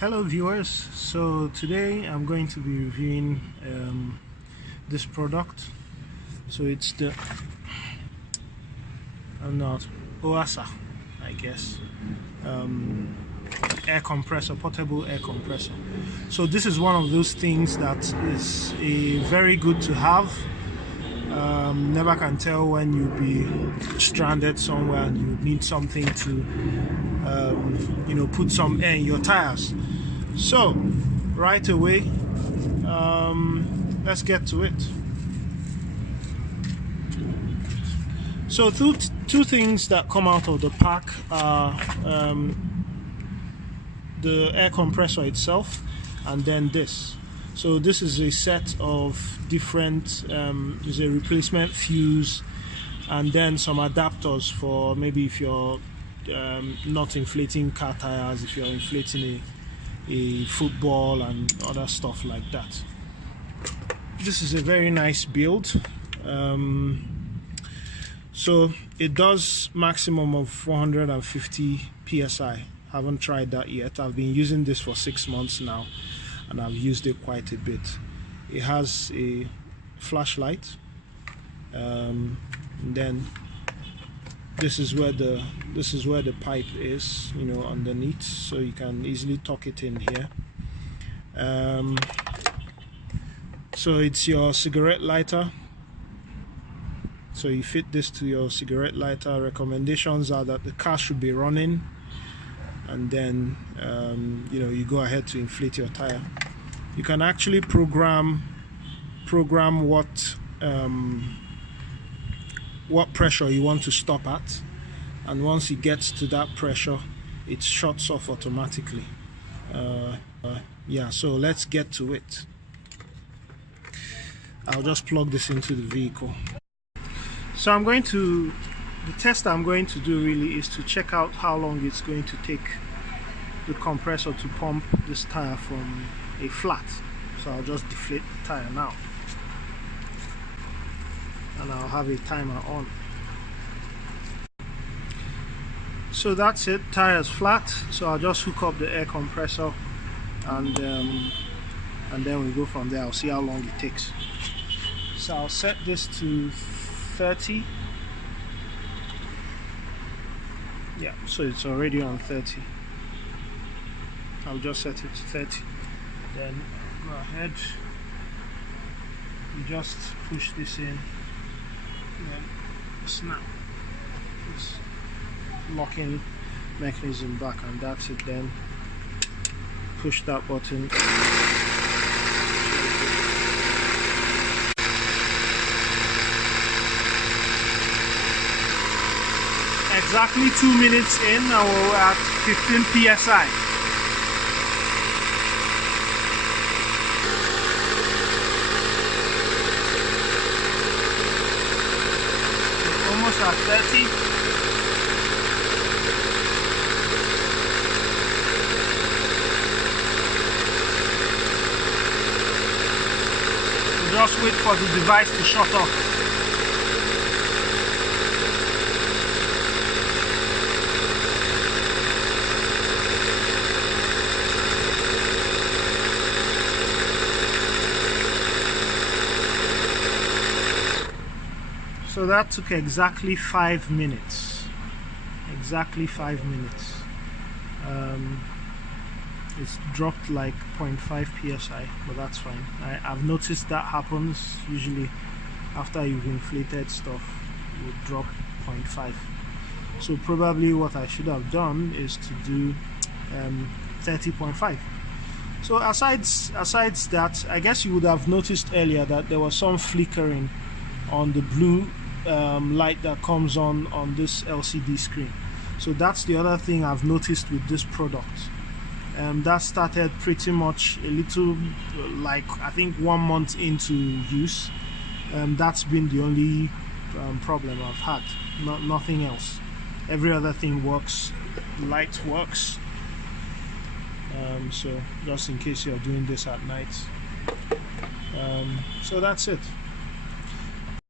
Hello viewers, so today I'm going to be reviewing this product. So it's the Oasser, I guess, air compressor, portable air compressor. So this is one of those things that is very good to have. Never can tell when you'll be stranded somewhere and you need something to put some air in your tires. So right away, let's get to it. So two things that come out of the pack are the air compressor itself, and then this. So this is a set of different, is a replacement fuse, and then some adapters for maybe if you're not inflating car tires, if you're inflating a football and other stuff like that. This is a very nice build. So it does maximum of 450 psi. Haven't tried that yet. I've been using this for 6 months now, and I've used it quite a bit. It has a flashlight, and then this is where the pipe is, underneath, so you can easily tuck it in here. So it's your cigarette lighter. So you fit this to your cigarette lighter. Recommendations are that the car should be running, and then you go ahead to inflate your tire. You can actually program what pressure you want to stop at, and once it gets to that pressure, it shuts off automatically. Yeah, so let's get to it. I'll just plug this into the vehicle. So the test I'm going to do really is to check out how long it's going to take the compressor to pump this tire from a flat. So I'll just deflate the tire now, and I'll have a timer on. So that's it, tire is flat, so I'll just hook up the air compressor, and then we go from there. I'll see how long it takes. So I'll set this to 30. Yeah, so it's already on 30. I'll just set it to 30. Then go ahead, you just push this in, then snap this locking mechanism back, and that's it. Then push that button. Exactly 2 minutes in, and we're at 15 psi. Almost at 30. We'll just wait for the device to shut off. So that took exactly 5 minutes. Exactly 5 minutes. It's dropped like 0.5 psi, but that's fine. I've noticed that happens usually after you've inflated stuff. It will drop 0.5. So probably what I should have done is to do 30.5. So asides that, I guess you would have noticed earlier that there was some flickering on the blue light that comes on this LCD screen. So that's the other thing I've noticed with this product. That started pretty much a little, like I think 1 month into use. That's been the only problem I've had. Nothing else. Every other thing works. Light works. So just in case you're doing this at night. So that's it.